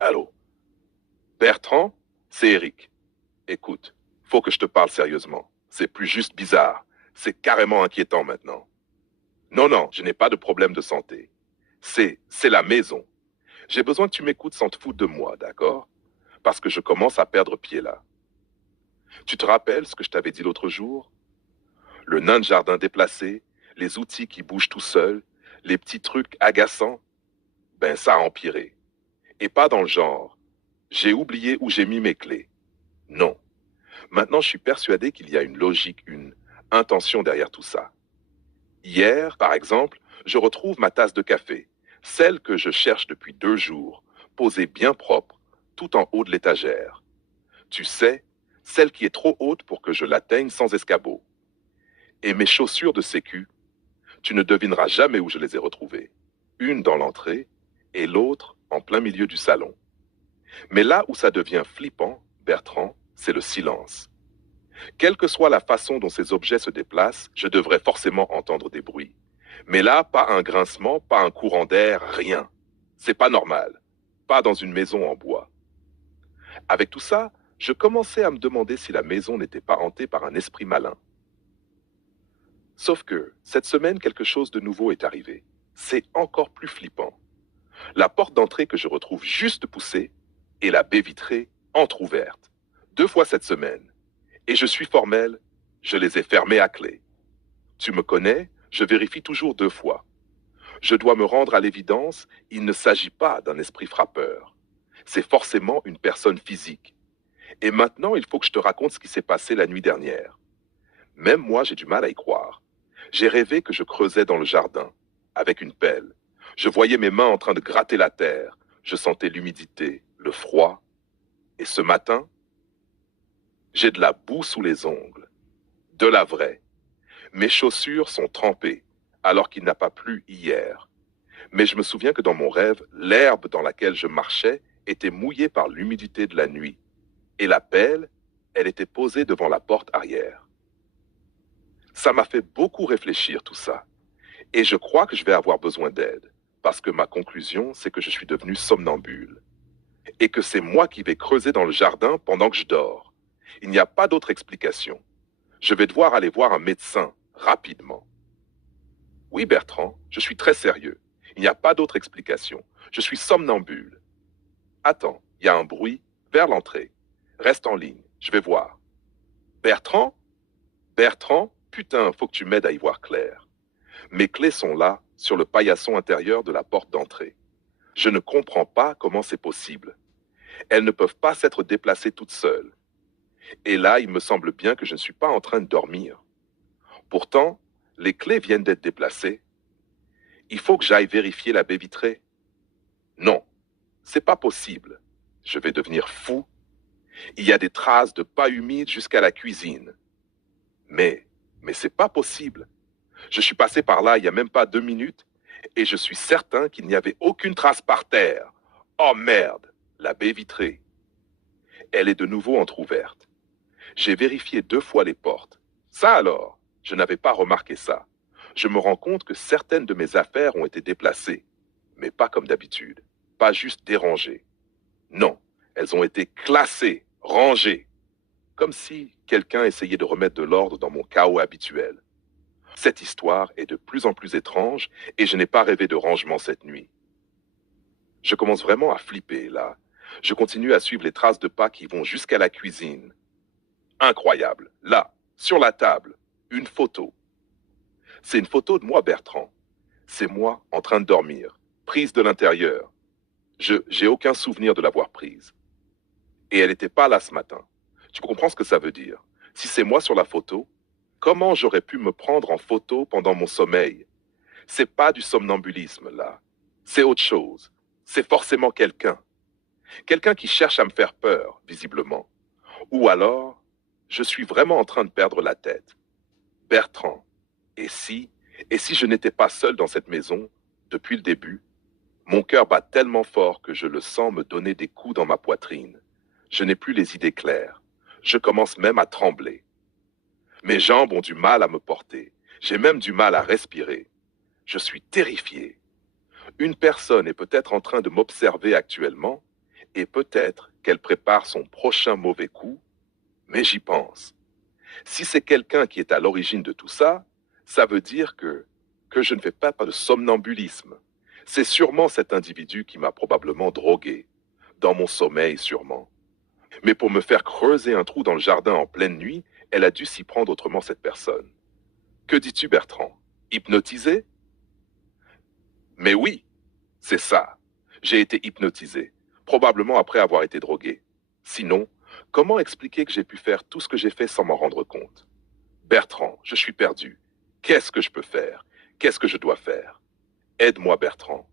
Allô? Bertrand? C'est Eric. Écoute, faut que je te parle sérieusement. C'est plus juste bizarre. C'est carrément inquiétant maintenant. Non, non, je n'ai pas de problème de santé. C'est la maison. J'ai besoin que tu m'écoutes sans te foutre de moi, d'accord? Parce que je commence à perdre pied là. Tu te rappelles ce que je t'avais dit l'autre jour? Le nain de jardin déplacé, les outils qui bougent tout seuls, les petits trucs agaçants? Ben ça a empiré. Et pas dans le genre. J'ai oublié où j'ai mis mes clés. Non. Maintenant, je suis persuadé qu'il y a une logique, une intention derrière tout ça. Hier, par exemple, je retrouve ma tasse de café, celle que je cherche depuis 2 jours, posée bien propre, tout en haut de l'étagère. Tu sais, celle qui est trop haute pour que je l'atteigne sans escabeau. Et mes chaussures de sécu, tu ne devineras jamais où je les ai retrouvées. Une dans l'entrée et l'autre en plein milieu du salon. Mais là où ça devient flippant, Bertrand, c'est le silence. Quelle que soit la façon dont ces objets se déplacent, je devrais forcément entendre des bruits. Mais là, pas un grincement, pas un courant d'air, rien. C'est pas normal. Pas dans une maison en bois. Avec tout ça, je commençais à me demander si la maison n'était pas hantée par un esprit malin. Sauf que, cette semaine, quelque chose de nouveau est arrivé. C'est encore plus flippant. La porte d'entrée que je retrouve juste poussée et la baie vitrée entr'ouverte. 2 fois cette semaine. Et je suis formel, je les ai fermées à clé. Tu me connais, je vérifie toujours 2 fois. Je dois me rendre à l'évidence, il ne s'agit pas d'un esprit frappeur. C'est forcément une personne physique. Et maintenant, il faut que je te raconte ce qui s'est passé la nuit dernière. Même moi, j'ai du mal à y croire. J'ai rêvé que je creusais dans le jardin, avec une pelle. Je voyais mes mains en train de gratter la terre. Je sentais l'humidité, le froid. Et ce matin, j'ai de la boue sous les ongles. De la vraie. Mes chaussures sont trempées, alors qu'il n'a pas plu hier. Mais je me souviens que dans mon rêve, l'herbe dans laquelle je marchais était mouillée par l'humidité de la nuit. Et la pelle, elle était posée devant la porte arrière. Ça m'a fait beaucoup réfléchir tout ça. Et je crois que je vais avoir besoin d'aide, parce que ma conclusion, c'est que je suis devenu somnambule. Et que c'est moi qui vais creuser dans le jardin pendant que je dors. Il n'y a pas d'autre explication. Je vais devoir aller voir un médecin, rapidement. Oui, Bertrand, je suis très sérieux. Il n'y a pas d'autre explication. Je suis somnambule. Attends, il y a un bruit vers l'entrée. Reste en ligne, je vais voir. Bertrand? Bertrand, putain, faut que tu m'aides à y voir clair. Mes clés sont là, sur le paillasson intérieur de la porte d'entrée. Je ne comprends pas comment c'est possible. Elles ne peuvent pas s'être déplacées toutes seules. Et là, il me semble bien que je ne suis pas en train de dormir. Pourtant, les clés viennent d'être déplacées. Il faut que j'aille vérifier la baie vitrée. Non, c'est pas possible. Je vais devenir fou. Il y a des traces de pas humides jusqu'à la cuisine. Mais c'est pas possible. Je suis passé par là il y a même pas 2 minutes et je suis certain qu'il n'y avait aucune trace par terre. Oh merde, la baie vitrée. Elle est de nouveau entr'ouverte. J'ai vérifié 2 fois les portes. Ça alors, je n'avais pas remarqué ça. Je me rends compte que certaines de mes affaires ont été déplacées, mais pas comme d'habitude, pas juste dérangées. Non, elles ont été classées, rangées, comme si quelqu'un essayait de remettre de l'ordre dans mon chaos habituel. Cette histoire est de plus en plus étrange et je n'ai pas rêvé de rangement cette nuit. Je commence vraiment à flipper là. Je continue à suivre les traces de pas qui vont jusqu'à la cuisine. Incroyable. Là, sur la table, une photo. C'est une photo de moi, Bertrand. C'est moi en train de dormir, prise de l'intérieur. J'ai aucun souvenir de l'avoir prise. Et elle n'était pas là ce matin. Tu comprends ce que ça veut dire? Si c'est moi sur la photo, comment j'aurais pu me prendre en photo pendant mon sommeil? C'est pas du somnambulisme, là. C'est autre chose. C'est forcément quelqu'un. Quelqu'un qui cherche à me faire peur, visiblement. Ou alors, je suis vraiment en train de perdre la tête. Bertrand, et si je n'étais pas seul dans cette maison, depuis le début? Mon cœur bat tellement fort que je le sens me donner des coups dans ma poitrine. Je n'ai plus les idées claires. Je commence même à trembler. Mes jambes ont du mal à me porter. J'ai même du mal à respirer. Je suis terrifié. Une personne est peut-être en train de m'observer actuellement, Et peut-être qu'elle prépare son prochain mauvais coup, mais j'y pense. Si c'est quelqu'un qui est à l'origine de tout ça, ça veut dire que je ne fais pas de somnambulisme. C'est sûrement cet individu qui m'a probablement drogué, dans mon sommeil sûrement. Mais pour me faire creuser un trou dans le jardin en pleine nuit, elle a dû s'y prendre autrement cette personne. Que dis-tu, Bertrand? Hypnotisé? Mais oui, c'est ça. J'ai été hypnotisé, probablement après avoir été drogué. Sinon, comment expliquer que j'ai pu faire tout ce que j'ai fait sans m'en rendre compte? Bertrand, je suis perdu. Qu'est-ce que je peux faire? Qu'est-ce que je dois faire? Aide-moi, Bertrand.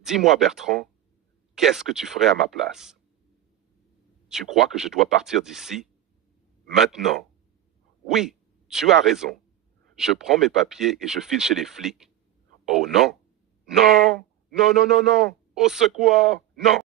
Dis-moi, Bertrand, qu'est-ce que tu ferais à ma place? Tu crois que je dois partir d'ici? Maintenant. Oui, tu as raison. Je prends mes papiers et je file chez les flics. Oh non. Non, non, non, non, non. Au secours. Non.